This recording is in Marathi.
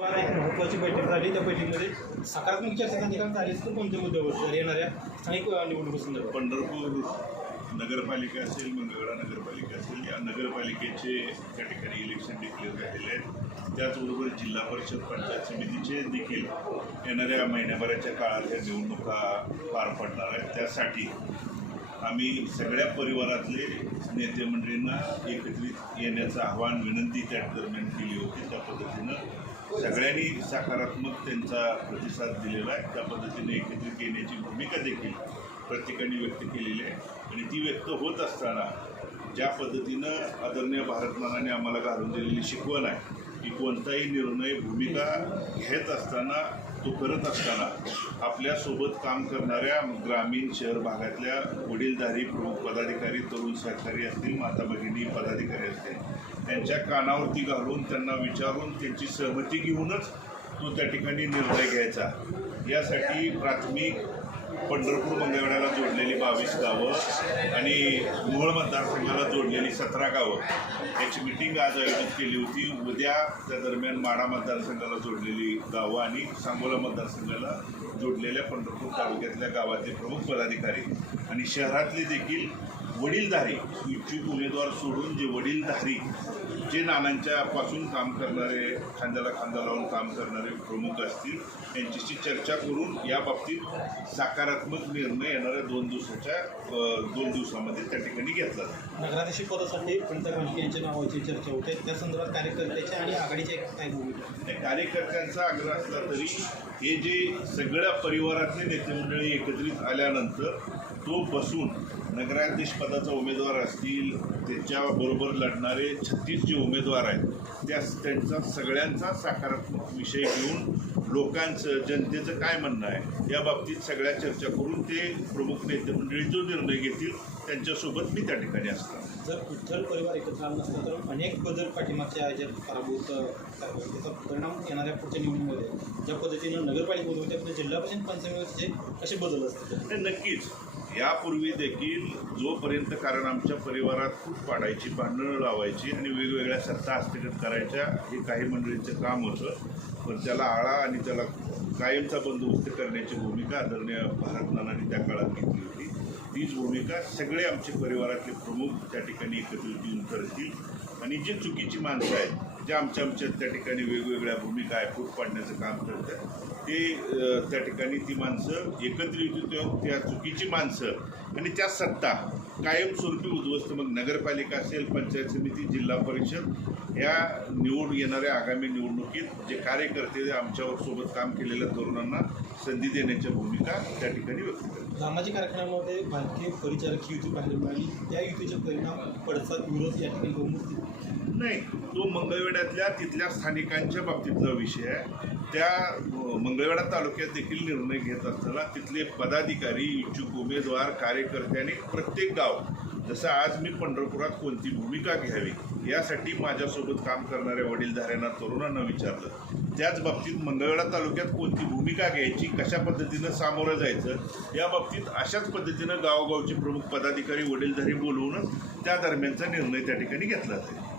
एक महत्त्वाची बैठक झाली त्या बैठकीमध्ये सकारात्मक चर्चा निकाल झाली तर कोणत्या मुद्द्यावर येणाऱ्या स्थानिक निवडणुकीसंदर्भात पंढरपूर नगरपालिका असेल मंगळवेढा नगरपालिका असेल या नगरपालिकेचे त्या ठिकाणी इलेक्शन डिक्लेअर झालेले आहेत त्याचबरोबर जिल्हा परिषद पंचायत समितीचे देखील येणाऱ्या महिन्याभराच्या काळात ह्या निवडणुका पार पडणार आहेत त्यासाठी आम्ही सगळ्या परिवारातले नेते मंडळींना एकत्रित येण्याचं आव्हान विनंती त्या दरम्यान केली होती त्या पद्धतीनं सगळ्यांनी सकारात्मक त्यांचा प्रतिसाद दिलेला आहे त्या पद्धतीने एकत्रित येण्याची भूमिका देखील प्रत्येकाने व्यक्त केलेली आहे आणि ती व्यक्त होत असताना ज्या पद्धतीनं आदरणीय भारतमानाने आम्हाला घालून दिलेली शिकवण आहे की कोणताही निर्णय भूमिका घेत असताना तो करत असताना आपल्यासोबत काम करणाऱ्या ग्रामीण शहर भागातल्या वडीलधारी प्रमुख पदाधिकारी तरुण सहकारी असतील माता भगिनी पदाधिकारी असतील त्यांच्या कानावरती घालून त्यांना विचारून त्यांची सहमती घेऊनच तो त्या ठिकाणी निर्णय घ्यायचा यासाठी प्राथमिक पंढरपूर मंगळवेळाला जोडलेली बावीस गावं आणि मूळ मतदारसंघाला जोडलेली सतरा गावं याची मिटिंग आज आयोजित केली होती उद्या त्या दरम्यान माडा मतदारसंघाला जोडलेली गावं आणि सांगोला मतदारसंघाला जोडलेल्या पंढरपूर तालुक्यातल्या गावाचे प्रमुख पदाधिकारी आणि शहरातले देखील वडीलधारी इच्छुक उमेदवार सोडून जे वडीलधारी जे नानांच्या पासून काम करणारे खांद्याला खांदा लावून काम करणारे प्रमुख असतील यांच्याशी चर्चा करून याबाबतीत साकार सकारात्मक निर्णय येणाऱ्या दोन दिवसाच्या दोन दिवसामध्ये त्या ठिकाणी घेतला नगराध्यक्ष पदासाठी पंडिता यांच्या नावाची चर्चा होते त्या संदर्भात कार्यकर्त्याच्या आणि आघाडीच्या काय भूमिका कार्यकर्त्यांचा आग्रह असला तरी हे जे सगळ्या परिवारातले नेतेमंडळी एकत्रित आल्यानंतर तो बसून पदाचा उमेदवार असतील त्याच्याबरोबर लढणारे छत्तीस जे उमेदवार आहेत त्या त्यांचा सगळ्यांचा सकारात्मक विषय घेऊन लोकांचं जनतेचं काय म्हणणं आहे या बाबतीत सगळ्या चर्चा करून ते प्रमुख नेते मंडळी जो निर्णय घेतील त्यांच्यासोबत मी त्या ठिकाणी असतो जर विठ्ठल परिवार एकत्र आला तर अनेक बदल पाठिंबाच्या आयोजित पराभूत त्याचा परिणाम येणाऱ्या पुढच्या निवडणुकीमध्ये ज्या पद्धतीनं नगरपालिका होते त्या जिल्हा परिषद पंचायत असे बदल असतात नक्कीच यापूर्वी देखील जोपर्यंत कारण आमच्या परिवारात खूप पाडायची भांडणं लावायची आणि वेगवेगळ्या सत्ता हस्तगत करायच्या हे काही मंडळींचं काम होतं पण त्याला आळा आणि त्याला कायमचा बंदोबस्त करण्याची भूमिका आदरणीय भारतनानांनी त्या काळात घेतली होती तीच भूमिका सगळे आमचे परिवारातले प्रमुख त्या ठिकाणी एकत्रित येऊन करतील आणि जी चुकीची माणसं आहेत जे आमच्या आमच्या त्या ठिकाणी वेगवेगळ्या भूमिका आहे फूट पाडण्याचं काम करत आहे ते त्या ठिकाणी ती माणसं एकत्रित तेव्हा त्या चुकीची माणसं आणि त्या सत्ता कायमस्वरूपी उद्ध्वस्त मग नगरपालिका असेल पंचायत समिती जिल्हा परिषद या निवडून येणाऱ्या आगामी निवडणुकीत जे कार्यकर्ते आमच्यावर सोबत काम केलेल्या तरुणांना संधी देण्याच्या भूमिका त्या ठिकाणी व्यक्त सामाजिक कार्यक्रमामध्ये भारतीय परिचारक युती पाहायला मिळाली त्या युतीचे परिणाम पडसाद विरोध या ठिकाणी नाही तो मंगळवेड्यातल्या तिथल्या स्थानिकांच्या बाबतीतला विषय आहे त्या मंगळवेढा तालुक्यात देखील निर्णय घेत असताना तिथले पदाधिकारी इच्छुक उमेदवार कार्यकर्त्यांनी प्रत्येक गाव जसं आज मी पंढरपुरात कोणती भूमिका घ्यावी यासाठी माझ्यासोबत काम करणाऱ्या वडीलधाऱ्यांना तरुणांना विचारलं त्याच बाबतीत मंगळवेढा तालुक्यात कोणती भूमिका घ्यायची कशा पद्धतीनं सामोरं जायचं या बाबतीत अशाच पद्धतीनं गावोगावचे प्रमुख पदाधिकारी वडीलधारी बोलवूनच त्या दरम्यानचा निर्णय त्या ठिकाणी घेतला जाईल